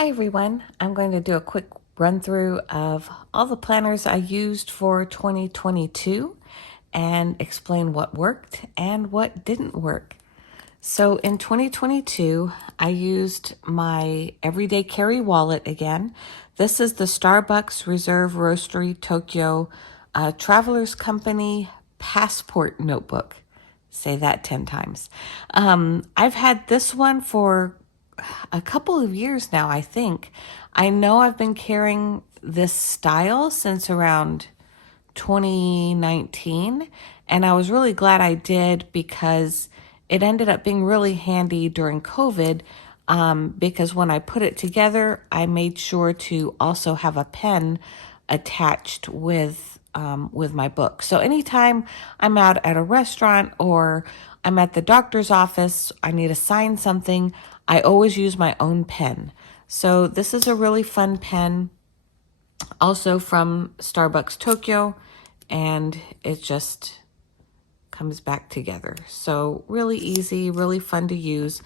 Hi everyone, I'm going to do a quick run through of all the planners I used for 2022 and explain what worked and what didn't work. So in 2022, I used my everyday carry wallet again. This is the Starbucks Reserve Roastery Tokyo Travelers Company Passport Notebook. Say that 10 times. I've had this one for a couple of years now, I think. I know I've been carrying this style since around 2019, and I was really glad I did because it ended up being really handy during COVID. Because when I put it together, I made sure to also have a pen attached with my book. So anytime I'm out at a restaurant or I'm at the doctor's office, I need to sign something, I always use my own pen. So this is a really fun pen, also from Starbucks Tokyo, and it just comes back together. So really easy, really fun to use.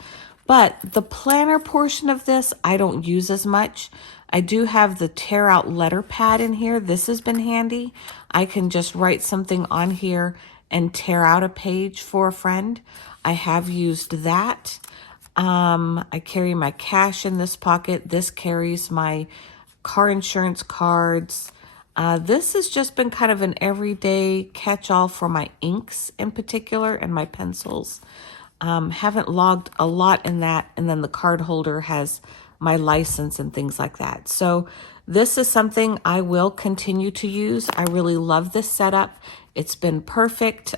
But the planner portion of this, I don't use as much. I do have the tear out letter pad in here. This has been handy. I can just write something on here and tear out a page for a friend. I have used that. I carry my cash in this pocket. This carries my car insurance cards. This has just been kind of an everyday catch-all for my inks in particular and my pencils. Haven't logged a lot in that. And then the card holder has my license and things like that. So this is something I will continue to use. I really love this setup. It's been perfect.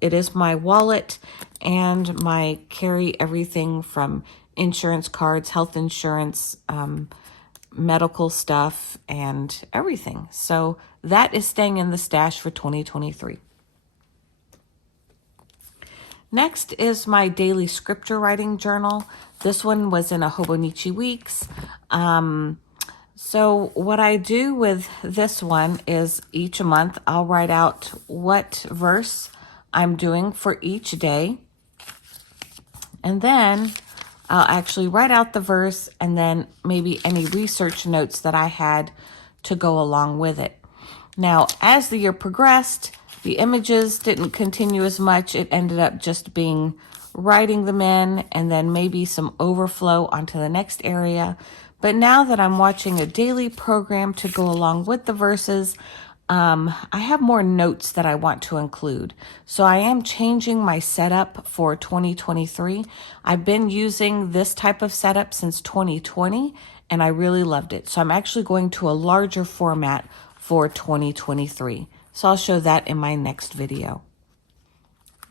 It is my wallet and my carry everything from insurance cards, health insurance, medical stuff, and everything. So that is staying in the stash for 2023. Next is my daily scripture writing journal. This one was in a Hobonichi Weeks. So what I do with this one is each month I'll write out what verse I'm doing for each day. And then I'll actually write out the verse and then maybe any research notes that I had to go along with it. Now, as the year progressed, the images didn't continue as much. It ended up just being writing them in and then maybe some overflow onto the next area. But now that I'm watching a daily program to go along with the verses, I have more notes that I want to include. So I am changing my setup for 2023. I've been using this type of setup since 2020, and I really loved it. So I'm actually going to a larger format for 2023. So I'll show that in my next video.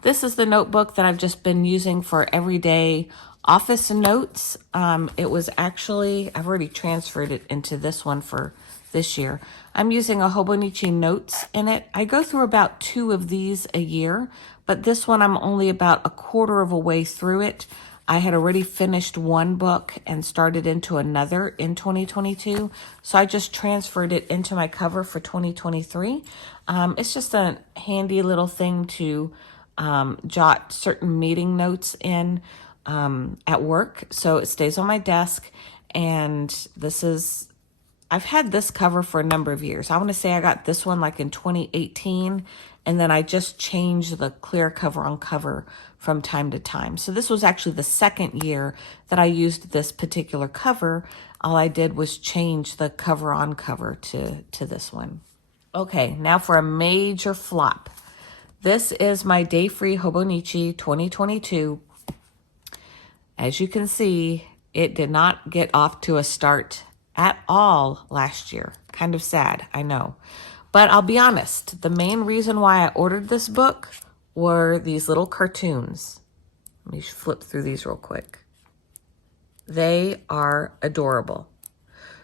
This is the notebook that I've just been using for everyday office notes. It was actually, I've already transferred it into this one for this year. I'm using a Hobonichi Notes in it. I go through about 2 of these a year, but this one I'm only about a quarter of a way through it. I had already finished one book and started into another in 2022. So I just transferred it into my cover for 2023. It's just a handy little thing to jot certain meeting notes in at work. So it stays on my desk. And this is, I've had this cover for a number of years. I want to say I got this one like in 2018. And then I just changed the clear cover on cover from time to time. So this was actually the second year that I used this particular cover. All I did was change the cover on cover to this one. Okay, now for a major flop. This is my Day Free Hobonichi 2022. As you can see, it did not get off to a start at all last year. Kind of sad, I know. But I'll be honest, the main reason why I ordered this book were these little cartoons. Let me flip through these real quick. They are adorable.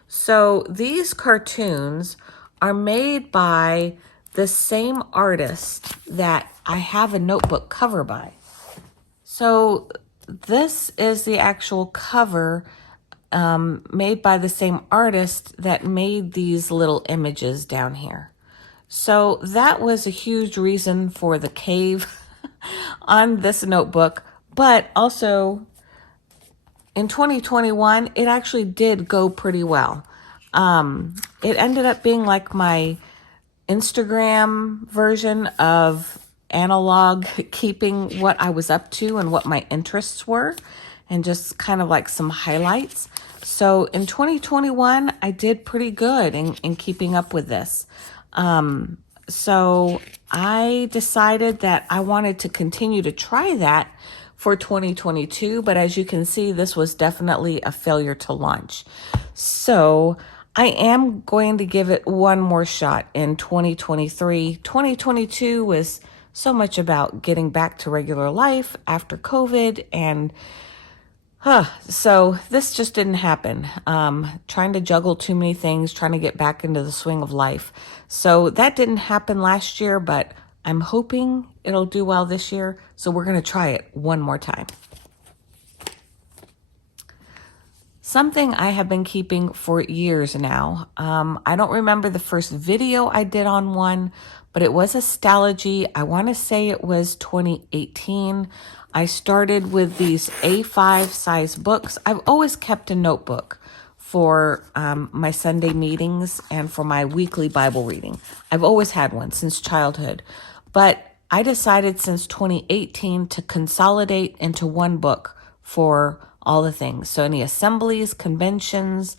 So these cartoons are made by the same artist that I have a notebook cover by. So this is the actual cover made by the same artist that made these little images down here. So that was a huge reason for the cave on this notebook, but also in 2021, it actually did go pretty well. It ended up being like my Instagram version of analog, keeping what I was up to and what my interests were, and just kind of like some highlights. So in 2021, I did pretty good in keeping up with this. So I decided that I wanted to continue to try that for 2022, but as you can see, this was definitely a failure to launch. So I am going to give it one more shot in 2023. 2022 was so much about getting back to regular life after COVID, and so this just didn't happen. Trying to juggle too many things, trying to get back into the swing of life. So that didn't happen last year, but I'm hoping it'll do well this year. So we're going to try it one more time. Something I have been keeping for years now. I don't remember the first video I did on one, but it was Astology. I want to say it was 2018. I started with these A5 size books. I've always kept a notebook for my Sunday meetings and for my weekly Bible reading. I've always had one since childhood, but I decided since 2018 to consolidate into one book for all the things. So any assemblies, conventions,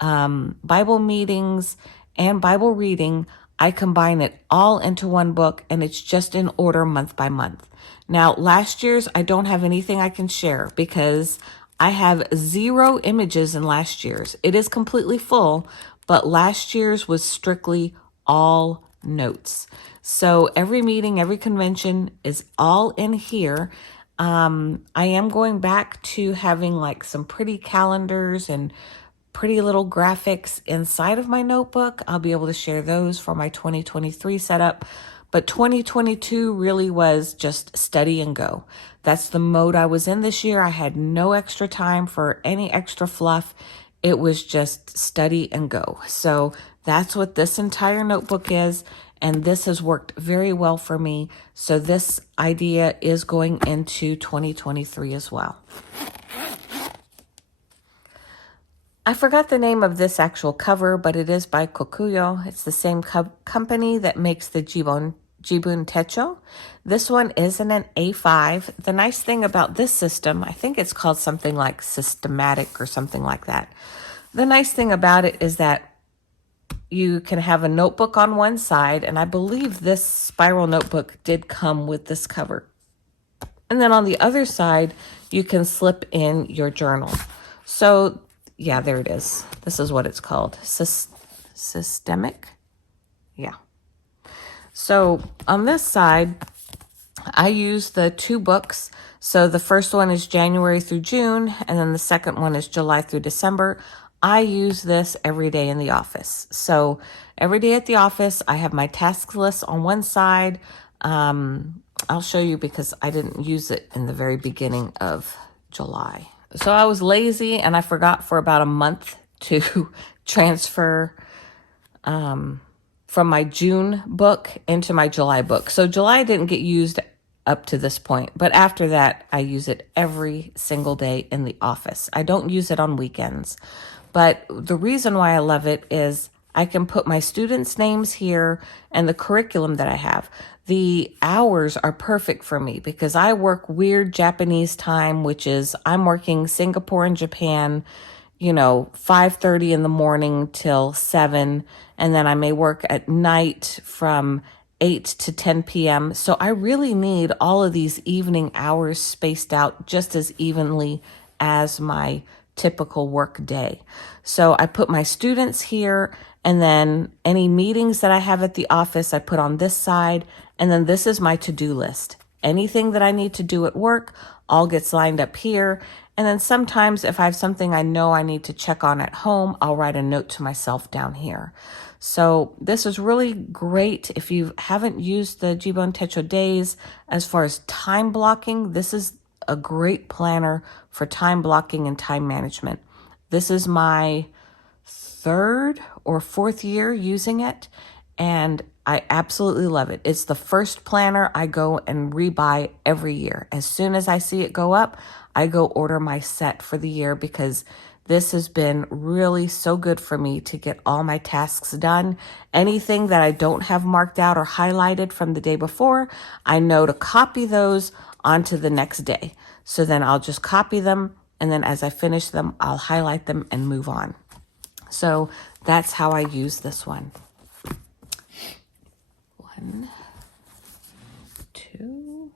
Bible meetings, and Bible reading, I combine it all into one book, and it's just in order month by month. Now, last year's, I don't have anything I can share because I have 0 images in last year's. It is completely full, but last year's was strictly all notes. So every meeting, every convention is all in here. I am going back to having like some pretty calendars and pretty little graphics inside of my notebook. I'll be able to share those for my 2023 setup. But 2022 really was just study and go. That's the mode I was in this year. I had no extra time for any extra fluff. It was just study and go. So that's what this entire notebook is. And this has worked very well for me. So this idea is going into 2023 as well. I forgot the name of this actual cover, but it is by Kokuyo. It's the same company that makes the Jibun Techo. This one is in an A5. The nice thing about this system, I think it's called something like Systematic or something like that. The nice thing about it is that you can have a notebook on one side, and I believe this spiral notebook did come with this cover. And then on the other side, you can slip in your journal. So yeah, there it is. This is what it's called. Systemic. Yeah. So on this side, I use the 2 books. So the first one is January through June, and then the second one is July through December. I use this every day in the office. So every day at the office, I have my task list on one side. I'll show you because I didn't use it in the very beginning of July. So I was lazy and I forgot for about a month to transfer from my June book into my July book. So July didn't get used up to this point, but after that, I use it every single day in the office. I don't use it on weekends, but the reason why I love it is I can put my students' names here and the curriculum that I have. The hours are perfect for me because I work weird Japanese time, which is I'm working Singapore and Japan, 5:30 in the morning till 7. And then I may work at night from 8 to 10 p.m. So I really need all of these evening hours spaced out just as evenly as my typical work day. So I put my students here, and then any meetings that I have at the office, I put on this side. And then this is my to-do list. Anything that I need to do at work all gets lined up here. And then sometimes if I have something I know I need to check on at home, I'll write a note to myself down here. So this is really great. If you haven't used the Jibun Techo Days, as far as time blocking, this is a great planner for time blocking and time management. This is my 3rd or 4th year using it. and I absolutely love it. It's the first planner I go and rebuy every year. As soon as I see it go up, I go order my set for the year because this has been really so good for me to get all my tasks done. Anything that I don't have marked out or highlighted from the day before, I know to copy those onto the next day. So then I'll just copy them, and then as I finish them, I'll highlight them and move on. So that's how I use this one. 1, 2.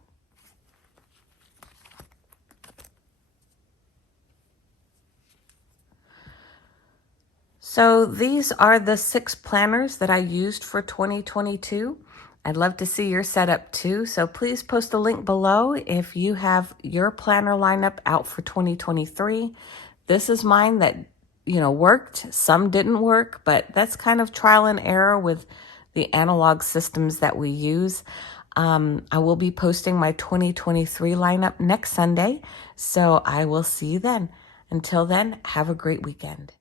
So these are the 6 planners that I used for 2022. I'd love to see your setup too. So please post a link below if you have your planner lineup out for 2023. This is mine that, worked. Some didn't work, but that's kind of trial and error with the analog systems that we use. I will be posting my 2023 lineup next Sunday, so I will see you then. Until then, have a great weekend.